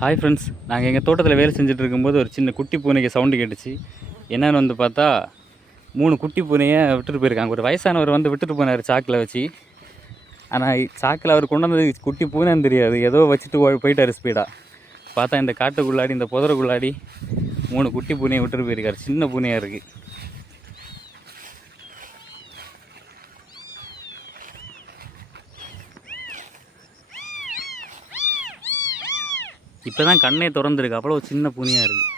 Hi friends, நாங்கள் எங்கள் தோட்டத்தில் வேலை செஞ்சுட்டு இருக்கும்போது ஒரு சின்ன குட்டி பூனைக்கு சவுண்டு கேட்டுச்சு. என்னென்னு வந்து பார்த்தா 3 குட்டி பூனையை விட்டுட்டு போயிருக்காங்க. ஒரு வயசானவர் வந்து விட்டுட்டு போனார் சாக்கில் வச்சு. ஆனால் சாக்கில் அவர் கொண்டு வந்தது குட்டி பூனைன்னு தெரியாது, ஏதோ வச்சுட்டு போயிட்டார் ஸ்பீடாக. பார்த்தா இந்த காட்டுக்குள்ளாடி, இந்த புதருக்குள்ளாடி 3 குட்டி பூனையை விட்டுட்டு போயிருக்காரு. சின்ன பூனையாக இருக்குது. இப்போ தான் கண்ணே திறந்துருக்கு, அவ்வளோ சின்ன பூனையாக இருக்குது.